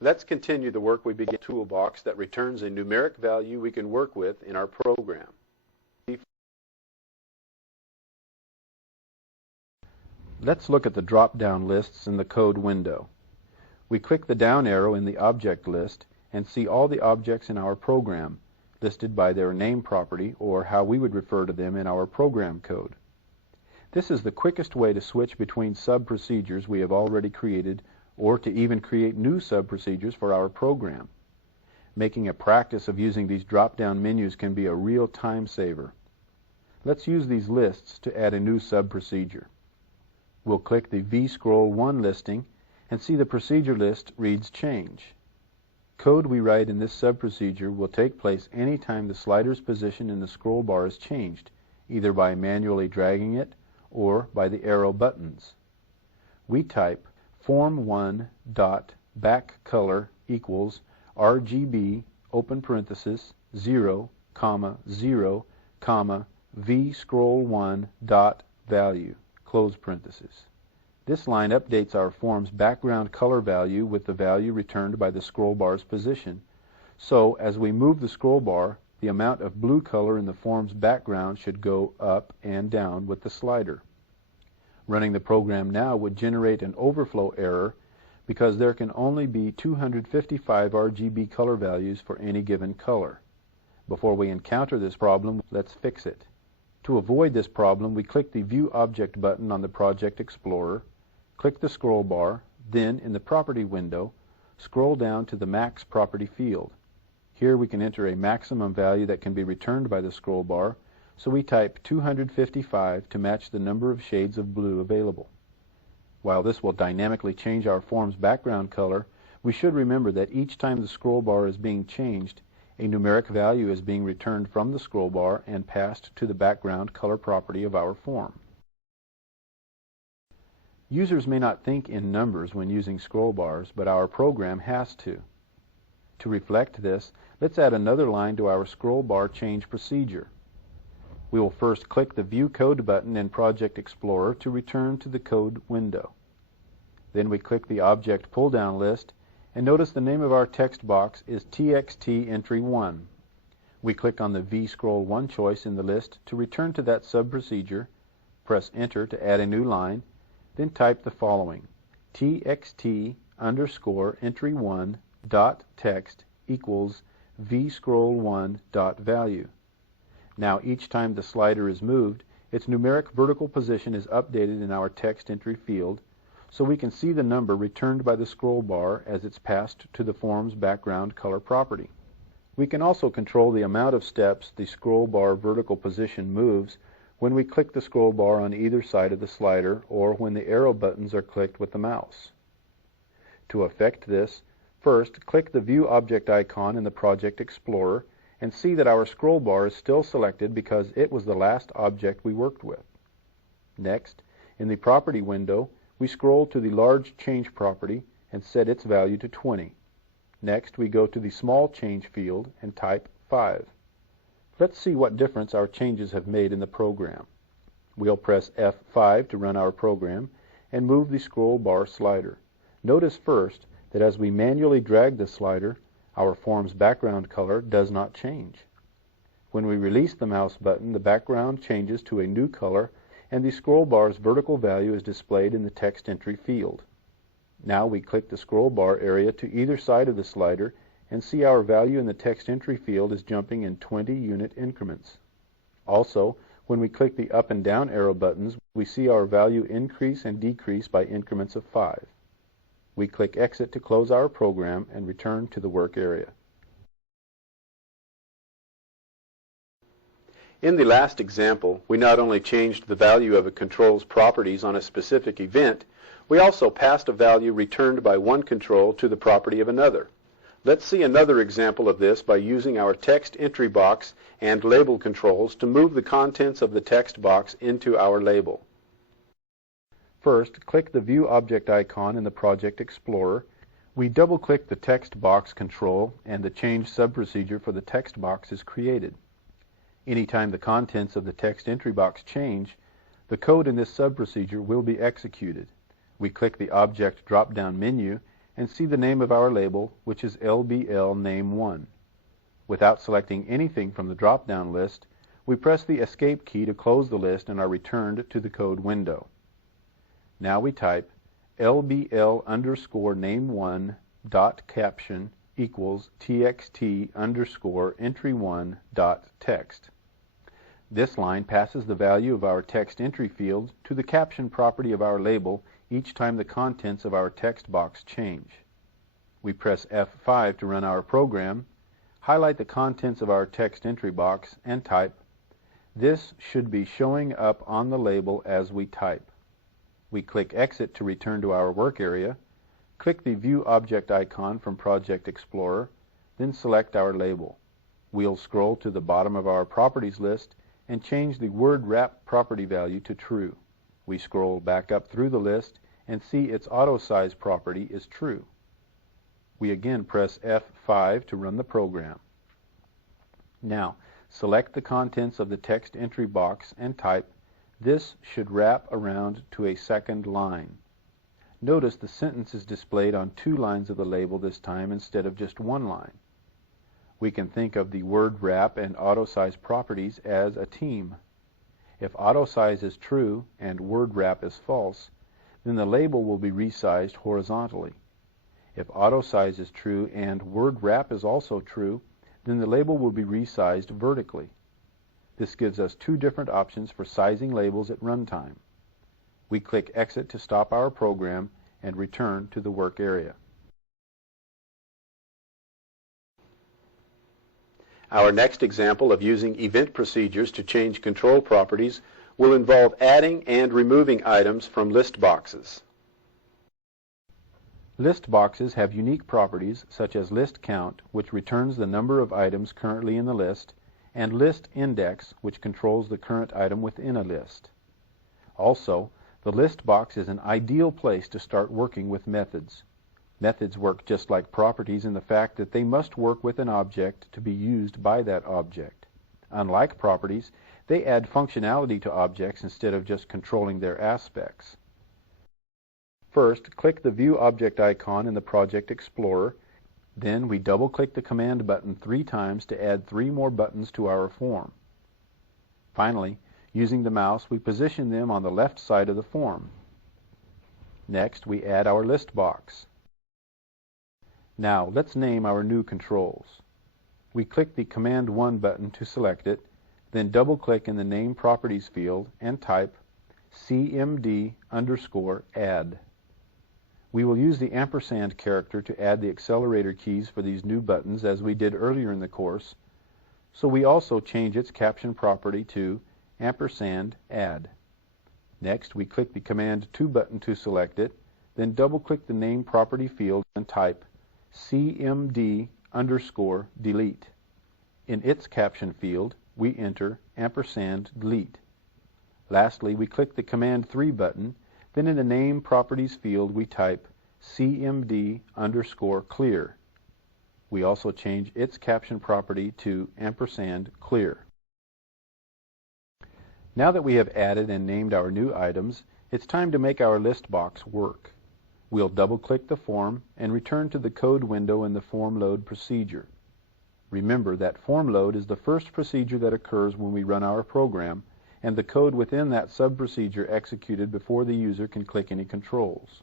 Let's continue the work we began with the toolbox that returns a numeric value we can work with in our program. Let's look at the drop-down lists in the code window. We click the down arrow in the object list and see all the objects in our program listed by their name property, or how we would refer to them in our program code. This is the quickest way to switch between sub-procedures we have already created, or to even create new sub-procedures for our program. Making a practice of using these drop-down menus can be a real time saver. Let's use these lists to add a new sub-procedure. We'll click the vScroll1 listing and see the procedure list reads change. Code we write in this sub-procedure will take place anytime the slider's position in the scroll bar is changed, either by manually dragging it or by the arrow buttons. We type form1.backcolor equals RGB open parenthesis 0, 0, vScroll1.value close parenthesis. This line updates our form's background color value with the value returned by the scroll bar's position. So, as we move the scroll bar, the amount of blue color in the form's background should go up and down with the slider. Running the program now would generate an overflow error because there can only be 255 RGB color values for any given color. Before we encounter this problem, let's fix it. To avoid this problem, we click the View Object button on the Project Explorer, click the scroll bar, then in the Property window, scroll down to the Max Property field. Here we can enter a maximum value that can be returned by the scroll bar, so we type 255 to match the number of shades of blue available. While this will dynamically change our form's background color, we should remember that each time the scroll bar is being changed, a numeric value is being returned from the scroll bar and passed to the background color property of our form. Users may not think in numbers when using scroll bars, but our program has to. To reflect this, let's add another line to our scroll bar change procedure. We will first click the View Code button in Project Explorer to return to the code window. Then we click the Object pull-down list, and notice the name of our text box is TXT Entry 1. We click on the vScroll1 choice in the list to return to that sub-procedure, press Enter to add a new line, then type the following: txt_entry1.text equals vScroll1.value. Now each time the slider is moved, its numeric vertical position is updated in our text entry field, so we can see the number returned by the scroll bar as it's passed to the form's background color property. We can also control the amount of steps the scroll bar vertical position moves when we click the scroll bar on either side of the slider or when the arrow buttons are clicked with the mouse. To effect this, first click the View Object icon in the Project Explorer and see that our scroll bar is still selected because it was the last object we worked with. Next, in the Property window, we scroll to the Large Change property and set its value to 20. Next, we go to the Small Change field and type 5. Let's see what difference our changes have made in the program. We'll press F5 to run our program and move the scroll bar slider. Notice first that as we manually drag the slider, our form's background color does not change. When we release the mouse button, the background changes to a new color and the scroll bar's vertical value is displayed in the text entry field. Now we click the scroll bar area to either side of the slider and see our value in the text entry field is jumping in 20-unit increments. Also, when we click the up and down arrow buttons, we see our value increase and decrease by increments of 5. We click Exit to close our program and return to the work area. In the last example, we not only changed the value of a control's properties on a specific event, we also passed a value returned by one control to the property of another. Let's see another example of this by using our text entry box and label controls to move the contents of the text box into our label. First, click the View Object icon in the Project Explorer. We double-click the text box control and the change sub-procedure for the text box is created. Anytime the contents of the text entry box change, the code in this sub-procedure will be executed. We click the Object drop-down menu and see the name of our label, which is LBL Name 1. Without selecting anything from the drop-down list, we press the Escape key to close the list and are returned to the code window. Now we type LBL_name1 dot caption equals txt_entry1 dot text. This line passes the value of our text entry field to the caption property of our label each time the contents of our text box change. We press F5 to run our program, highlight the contents of our text entry box, and type. This should be showing up on the label as we type. We click Exit to return to our work area, click the View Object icon from Project Explorer, then select our label. We'll scroll to the bottom of our Properties list and change the word wrap property value to True. We scroll back up through the list and see its auto size property is true. We again press F5 to run the program. Now, select the contents of the text entry box and type. This should wrap around to a second line. Notice the sentence is displayed on 2 lines of the label this time instead of just 1 line. We can think of the word wrap and auto size properties as a team. If auto size is true and word wrap is false, then the label will be resized horizontally. If auto size is true and word wrap is also true, then the label will be resized vertically. This gives us 2 different options for sizing labels at runtime. We click Exit to stop our program and return to the work area. Our next example of using event procedures to change control properties will involve adding and removing items from list boxes. List boxes have unique properties such as list count, which returns the number of items currently in the list, and list index, which controls the current item within a list. Also, the list box is an ideal place to start working with methods. Methods work just like properties in the fact that they must work with an object to be used by that object. Unlike properties, they add functionality to objects instead of just controlling their aspects. First, click the View Object icon in the Project Explorer. Then we double-click the Command button 3 times to add 3 more buttons to our form. Finally, using the mouse, we position them on the left side of the form. Next, we add our list box. Now, let's name our new controls. We click the Command 1 button to select it, then double-click in the Name Properties field and type CMD_add. We will use the ampersand character to add the accelerator keys for these new buttons as we did earlier in the course, so we also change its caption property to &add. Next, we click the Command 2 button to select it, then double-click the Name Property field and type CMD_delete. In its caption field, we enter &delete. Lastly, we click the Command 3 button, then in the Name Properties field we type CMD_clear. We also change its caption property to &clear. Now that we have added and named our new items, it's time to make our list box work. We'll double-click the form and return to the code window in the form load procedure. Remember that form load is the first procedure that occurs when we run our program, and the code within that sub-procedure executed before the user can click any controls.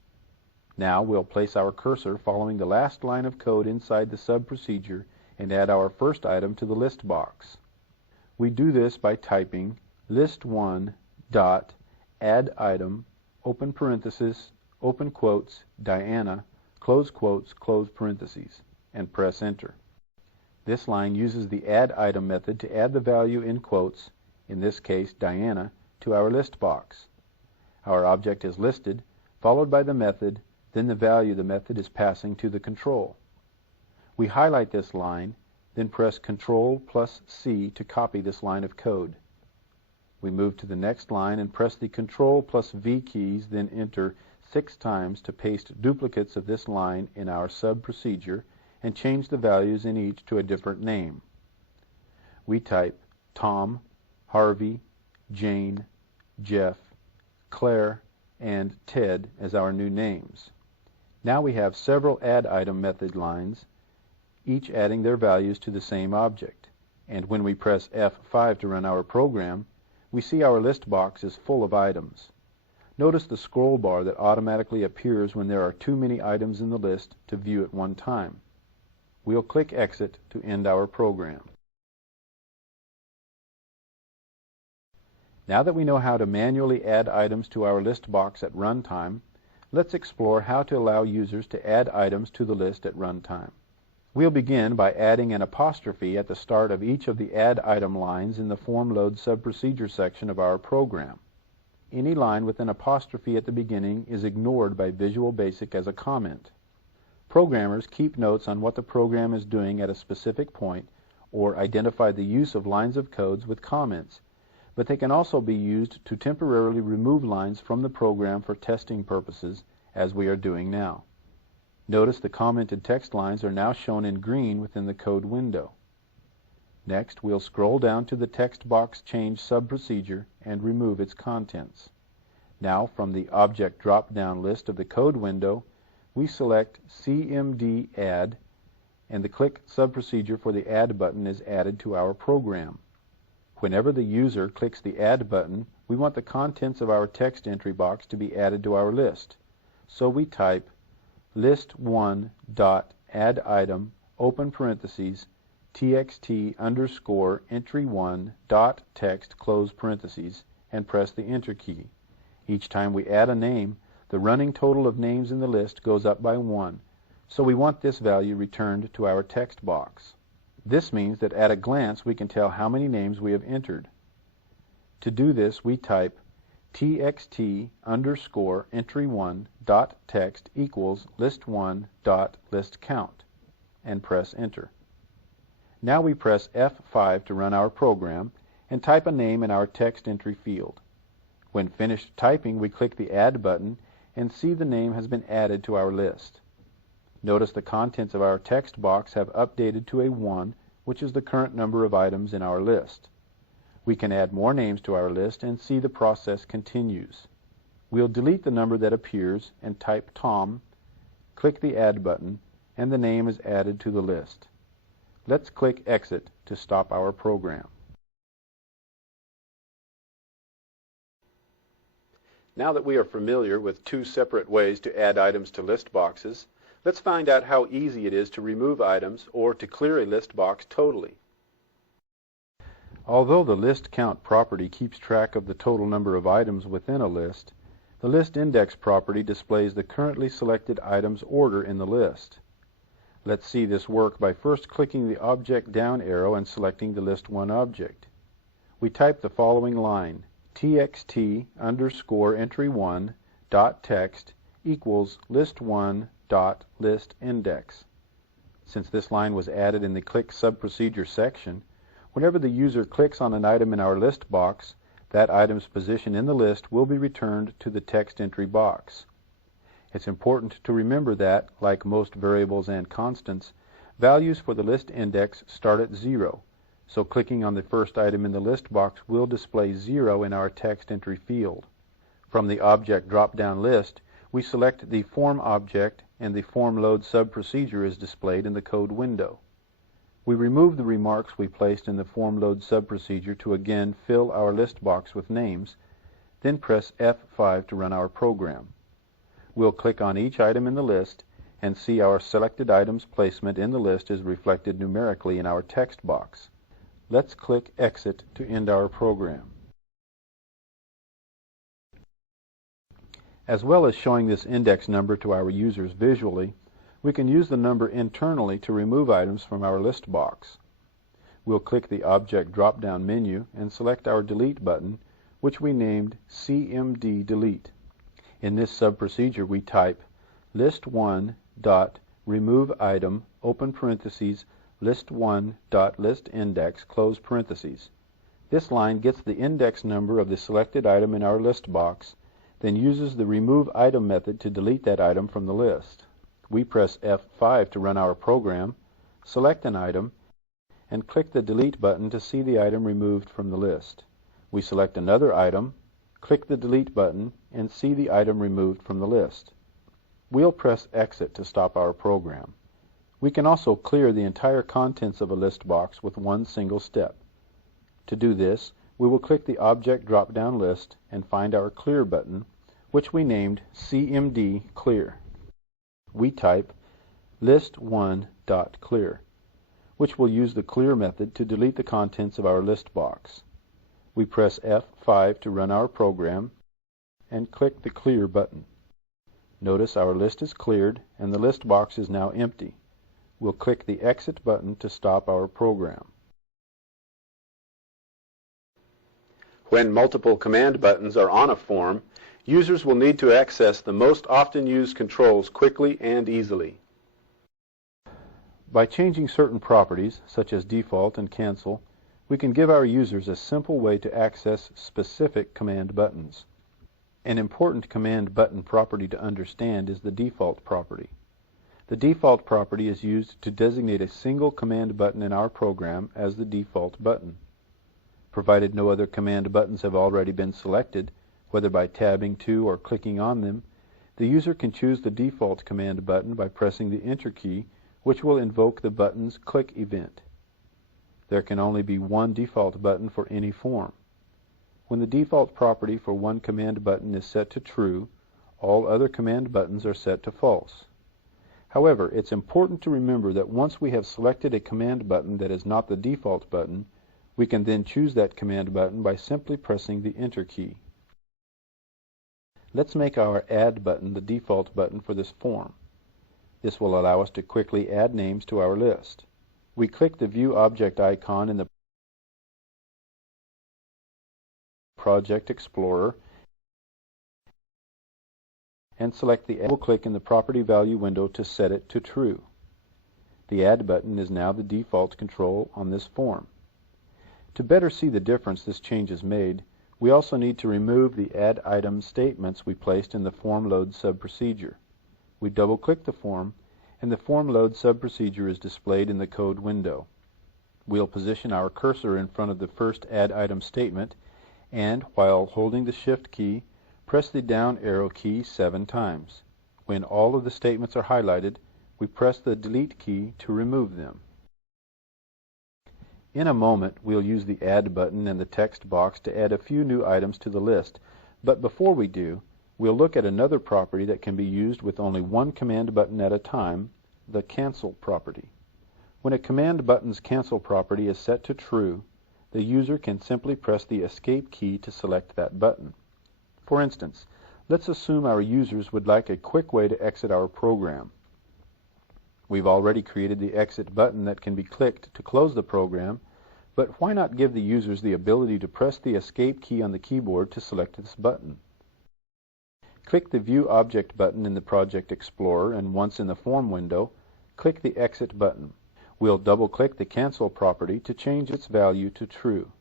Now we'll place our cursor following the last line of code inside the sub-procedure and add our first item to the list box. We do this by typing list1.addItem, open parenthesis, open quotes, Diana, close quotes, close parentheses, and press Enter. This line uses the addItem method to add the value in quotes, in this case Diana, to our list box. Our object is listed, followed by the method, then the value the method is passing to the control. We highlight this line, then press Ctrl+C to copy this line of code. We move to the next line and press the Ctrl+V keys, then enter 6 times to paste duplicates of this line in our sub-procedure and change the values in each to a different name. We type Tom, Harvey, Jane, Jeff, Claire, and Ted as our new names. Now we have several add item method lines, each adding their values to the same object. And when we press F5 to run our program, we see our list box is full of items. Notice the scroll bar that automatically appears when there are too many items in the list to view at one time. We'll click Exit to end our program. Now that we know how to manually add items to our list box at runtime, let's explore how to allow users to add items to the list at runtime. We'll begin by adding an apostrophe at the start of each of the add item lines in the form load subprocedure section of our program. Any line with an apostrophe at the beginning is ignored by Visual Basic as a comment. Programmers keep notes on what the program is doing at a specific point or identify the use of lines of codes with comments, but they can also be used to temporarily remove lines from the program for testing purposes, as we are doing now. Notice the commented text lines are now shown in green within the code window. Next, we'll scroll down to the text box change subprocedure and remove its contents. Now, from the object drop-down list of the code window, we select CMD Add, and the click subprocedure for the Add button is added to our program. Whenever the user clicks the Add button, we want the contents of our text entry box to be added to our list. So we type list1.addItem, open parentheses, txt_entry1.text, close parentheses, and press the Enter key. Each time we add a name, the running total of names in the list goes up by 1, so we want this value returned to our text box. This means that at a glance we can tell how many names we have entered. To do this, we type txt_entry1.text equals list1.listCount and press Enter. Now we press F5 to run our program and type a name in our text entry field. When finished typing, we click the Add button and see the name has been added to our list. Notice the contents of our text box have updated to a 1, which is the current number of items in our list. We can add more names to our list and see the process continues. We'll delete the number that appears and type Tom, click the Add button, and the name is added to the list. Let's click Exit to stop our program. Now that we are familiar with two separate ways to add items to list boxes, let's find out how easy it is to remove items or to clear a list box totally. Although the list count property keeps track of the total number of items within a list, the list index property displays the currently selected items order in the list. Let's see this work by first clicking the object down arrow and selecting the list1 object. We type the following line, txt_entry1.text equals list1.listIndex. Since this line was added in the click subprocedure section, whenever the user clicks on an item in our list box, that item's position in the list will be returned to the text entry box. It's important to remember that, like most variables and constants, values for the list index start at 0, so clicking on the first item in the list box will display 0 in our text entry field. From the object drop-down list, we select the form object and the form load subprocedure is displayed in the code window. We remove the remarks we placed in the form load subprocedure to again fill our list box with names, then press F5 to run our program. We'll click on each item in the list and see our selected item's placement in the list is reflected numerically in our text box. Let's click Exit to end our program. As well as showing this index number to our users visually, we can use the number internally to remove items from our list box. We'll click the Object drop-down menu and select our Delete button, which we named CMD Delete. In this subprocedure, we type list1.removeitem, open parentheses, list1.listindex, close parentheses. This line gets the index number of the selected item in our list box, then uses the remove item method to delete that item from the list. We press F5 to run our program, select an item, and click the Delete button to see the item removed from the list. We select another item, click the Delete button, and see the item removed from the list. We'll press Exit to stop our program. We can also clear the entire contents of a list box with one single step. To do this, we will click the Object drop-down list and find our Clear button, which we named CMD Clear. We type list1.clear, which will use the clear method to delete the contents of our list box. We press F5 to run our program and click the Clear button. Notice our list is cleared and the list box is now empty. We'll click the Exit button to stop our program. When multiple command buttons are on a form, users will need to access the most often used controls quickly and easily. By changing certain properties, such as default and cancel, we can give our users a simple way to access specific command buttons. An important command button property to understand is the default property. The default property is used to designate a single command button in our program as the default button. Provided no other command buttons have already been selected, whether by tabbing to or clicking on them, the user can choose the default command button by pressing the Enter key, which will invoke the button's click event. There can only be one default button for any form. When the default property for one command button is set to true, all other command buttons are set to false. However, it's important to remember that once we have selected a command button that is not the default button, we can then choose that command button by simply pressing the Enter key. Let's make our Add button the default button for this form. This will allow us to quickly add names to our list. We click the View Object icon in the Project Explorer and select the double-click in the Property Value window to set it to True. The Add button is now the default control on this form. To better see the difference this change has made, we also need to remove the Add Item statements we placed in the Form Load sub-procedure. We double-click the form, and the Form Load sub-procedure is displayed in the code window. We'll position our cursor in front of the first Add Item statement, and while holding the Shift key, press the down arrow key 7 times. When all of the statements are highlighted, we press the Delete key to remove them. In a moment, we'll use the Add button and the text box to add a few new items to the list, but before we do, we'll look at another property that can be used with only one command button at a time, the Cancel property. When a command button's Cancel property is set to true, the user can simply press the Escape key to select that button. For instance, let's assume our users would like a quick way to exit our program. We've already created the Exit button that can be clicked to close the program, but why not give the users the ability to press the Escape key on the keyboard to select this button? Click the View Object button in the Project Explorer, and once in the Form window, click the Exit button. We'll double-click the Cancel property to change its value to True.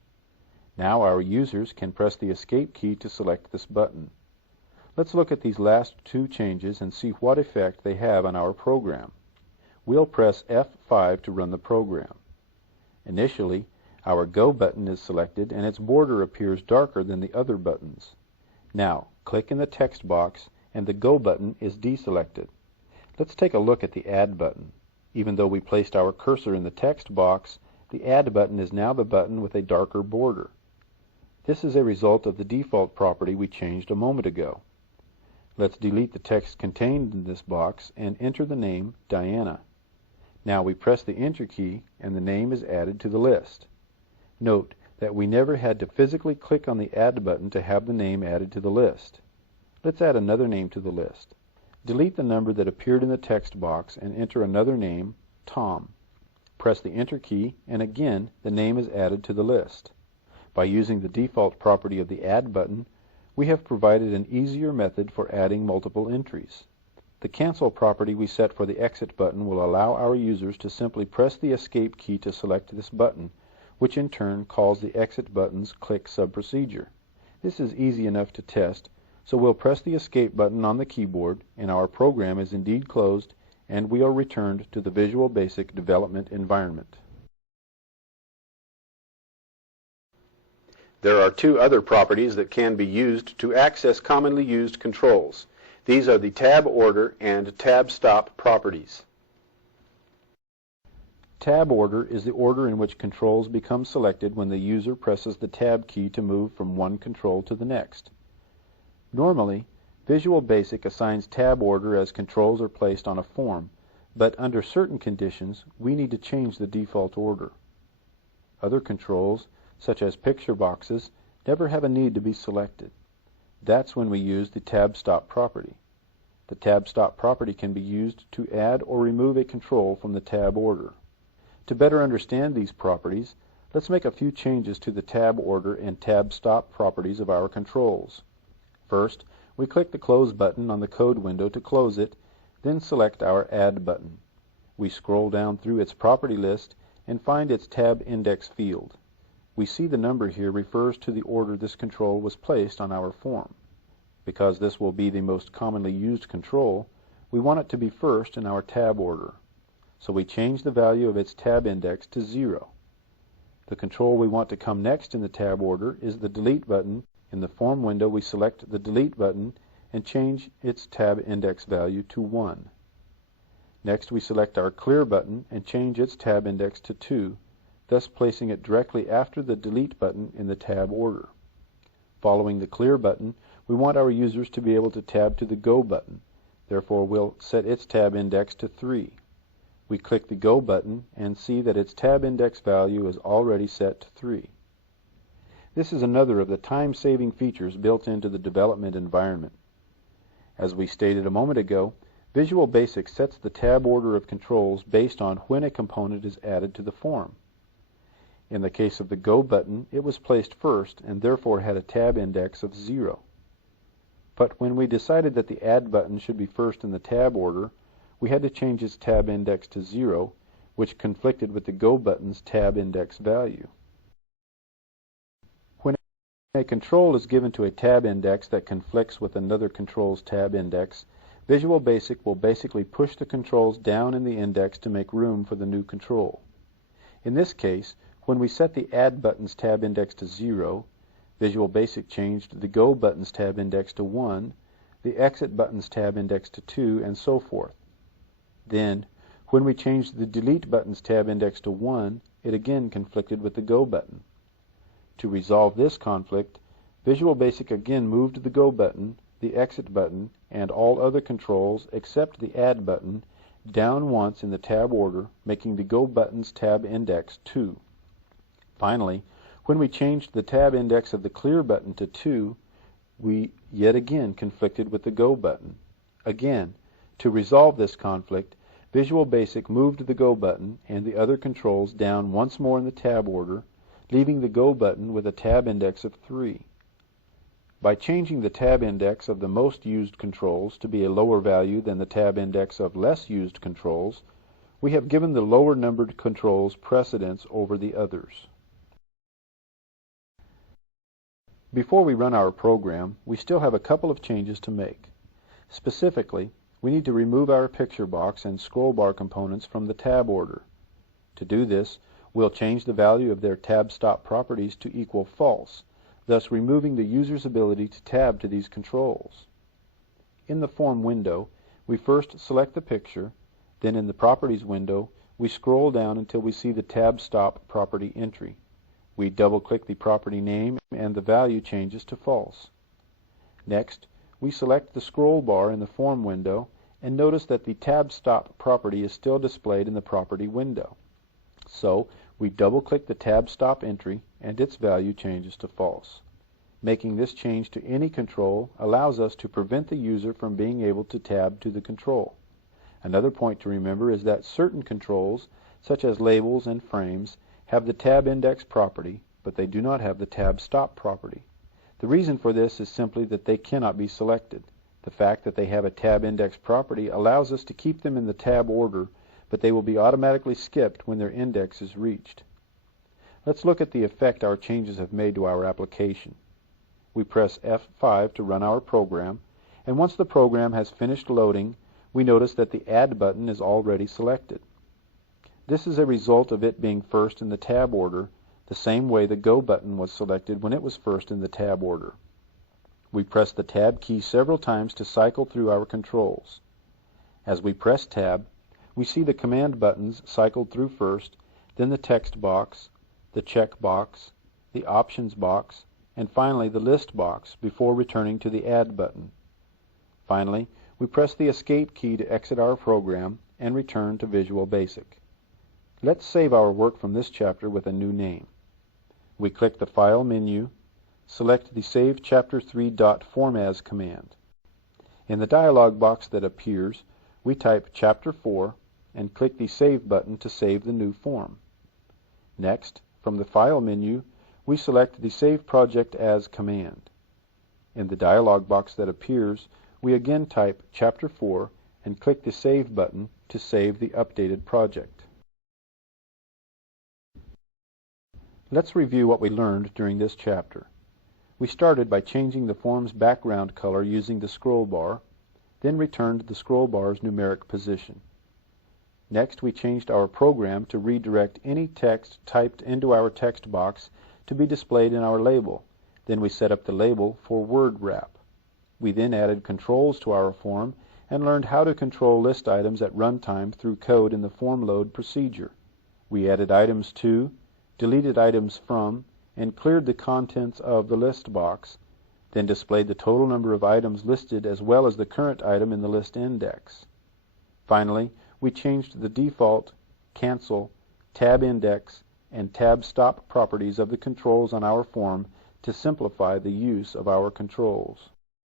Now our users can press the Escape key to select this button. Let's look at these last two changes and see what effect they have on our program. We'll press F5 to run the program. Initially, our Go button is selected and its border appears darker than the other buttons. Now, click in the text box and the Go button is deselected. Let's take a look at the Add button. Even though we placed our cursor in the text box, the Add button is now the button with a darker border. This is a result of the default property we changed a moment ago. Let's delete the text contained in this box and enter the name Diana. Now we press the Enter key and the name is added to the list. Note that we never had to physically click on the Add button to have the name added to the list. Let's add another name to the list. Delete the number that appeared in the text box and enter another name, Tom. Press the Enter key and again the name is added to the list. By using the default property of the Add button, we have provided an easier method for adding multiple entries. The Cancel property we set for the Exit button will allow our users to simply press the Escape key to select this button, which in turn calls the Exit button's click sub-procedure. This is easy enough to test, so we'll press the Escape button on the keyboard and our program is indeed closed and we are returned to the Visual Basic development environment. There are two other properties that can be used to access commonly used controls. These are the tab order and tab stop properties. Tab order is the order in which controls become selected when the user presses the tab key to move from one control to the next. Normally, Visual Basic assigns tab order as controls are placed on a form, but under certain conditions, we need to change the default order. Other controls, such as picture boxes, never have a need to be selected. That's when we use the tab stop property. The tab stop property can be used to add or remove a control from the tab order. To better understand these properties, let's make a few changes to the tab order and tab stop properties of our controls. First, we click the Close button on the code window to close it, then select our Add button. We scroll down through its property list and find its tab index field. We see the number here refers to the order this control was placed on our form. Because this will be the most commonly used control, we want it to be first in our tab order. So we change the value of its tab index to 0. The control we want to come next in the tab order is the Delete button. In the form window, we select the Delete button and change its tab index value to 1. Next, we select our Clear button and change its tab index to 2, thus placing it directly after the Delete button in the tab order. Following the Clear button, we want our users to be able to tab to the Go button. Therefore, we'll set its tab index to 3. We click the Go button and see that its tab index value is already set to 3. This is another of the time-saving features built into the development environment. As we stated a moment ago, Visual Basic sets the tab order of controls based on when a component is added to the form. In the case of the Go button, it was placed first and therefore had a tab index of 0. But when we decided that the Add button should be first in the tab order, we had to change its tab index to 0, which conflicted with the Go button's tab index value. When a control is given to a tab index that conflicts with another control's tab index, Visual Basic will basically push the controls down in the index to make room for the new control. In this case, when we set the Add button's tab index to 0, Visual Basic changed the Go button's tab index to 1, the Exit button's tab index to 2, and so forth. Then, when we changed the Delete button's tab index to 1, it again conflicted with the Go button. To resolve this conflict, Visual Basic again moved the Go button, the Exit button, and all other controls except the Add button down once in the tab order, making the Go button's tab index 2. Finally, when we changed the tab index of the Clear button to 2, we yet again conflicted with the Go button. Again, to resolve this conflict, Visual Basic moved the Go button and the other controls down once more in the tab order, leaving the Go button with a tab index of 3. By changing the tab index of the most used controls to be a lower value than the tab index of less used controls, we have given the lower numbered controls precedence over the others. Before we run our program, we still have a couple of changes to make. Specifically, we need to remove our picture box and scroll bar components from the tab order. To do this, we'll change the value of their tab stop properties to equal false, thus removing the user's ability to tab to these controls. In the form window, we first select the picture, then in the properties window, we scroll down until we see the tab stop property entry. We double-click the property name and the value changes to false. Next, we select the scroll bar in the form window and notice that the tab stop property is still displayed in the property window. So, we double-click the tab stop entry and its value changes to false. Making this change to any control allows us to prevent the user from being able to tab to the control. Another point to remember is that certain controls, such as labels and frames, have the tab index property, but they do not have the tab stop property. The reason for this is simply that they cannot be selected. The fact that they have a tab index property allows us to keep them in the tab order, but they will be automatically skipped when their index is reached. Let's look at the effect our changes have made to our application. We press F5 to run our program, and once the program has finished loading, we notice that the Add button is already selected. This is a result of it being first in the tab order, the same way the Go button was selected when it was first in the tab order. We press the Tab key several times to cycle through our controls. As we press Tab, we see the command buttons cycled through first, then the text box, the check box, the options box, and finally the list box before returning to the Add button. Finally, we press the Escape key to exit our program and return to Visual Basic. Let's save our work from this chapter with a new name. We click the File menu, select the Save Chapter 3.Form As command. In the dialog box that appears, we type Chapter 4 and click the Save button to save the new form. Next, from the File menu, we select the Save Project As command. In the dialog box that appears, we again type Chapter 4 and click the Save button to save the updated project. Let's review what we learned during this chapter. We started by changing the form's background color using the scroll bar, then returned the scroll bar's numeric position. Next, we changed our program to redirect any text typed into our text box to be displayed in our label. Then we set up the label for word wrap. We then added controls to our form and learned how to control list items at runtime through code in the form load procedure. We added items to, deleted items from, and cleared the contents of the list box, then displayed the total number of items listed as well as the current item in the list index. Finally, we changed the default, cancel, tab index, and tab stop properties of the controls on our form to simplify the use of our controls.